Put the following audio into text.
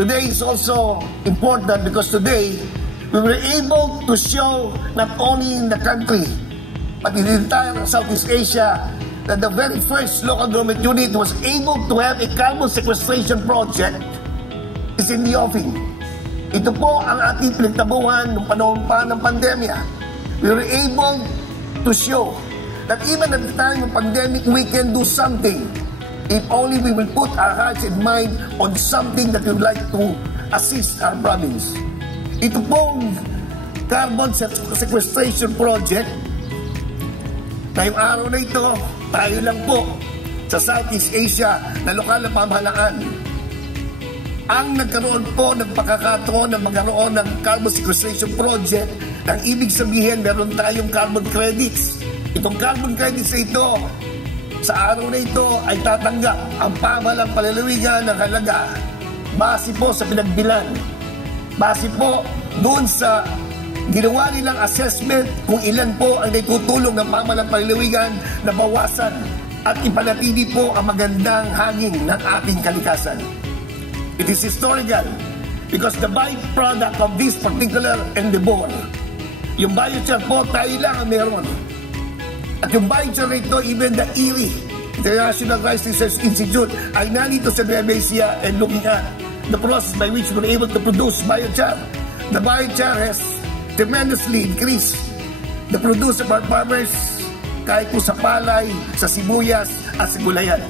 today is also important because today we were able to show not only in the country but in the entire Southeast Asia that the very first local government unit was able to have a carbon sequestration project is in the offing. Ito po ang ating pinagtabuhan noong panahon pa ng pandemya. We were able to show that even at the time of pandemic, we can do something if only we will put our hearts and mind on something that we would like to assist our province. Ito pong carbon sequestration project, ngayong araw na ito, tayo lang po sa Southeast Asia na lokal na pamahalaan ang nagkaroon po ng pagkakataon na magkaroon ng carbon sequestration project. Ang ibig sabihin, meron tayong carbon credits. Itong carbon credits na ito, sa araw na ito ay tatanggap ang pamahalang palalawigan ng halaga base po sa pinagbilan. Base po doon sa ginawa nilang assessment kung ilan po ang naitutulong ng pamahalang palalawigan na bawasan at ipanatili po ang magandang hangin ng ating kalikasan. It is historical because the byproduct of this particular endeavor, yung biochar po, tayo lang ang meron. At yung biochar ito, even the IRI, International Rice Research Institute, ay nandito sa Nueva Ecija and looking at the process by which we're able to produce biochar. The biochar has tremendously increased the produce of our farmers kahit po sa palay, sa sibuyas at sa gulayan.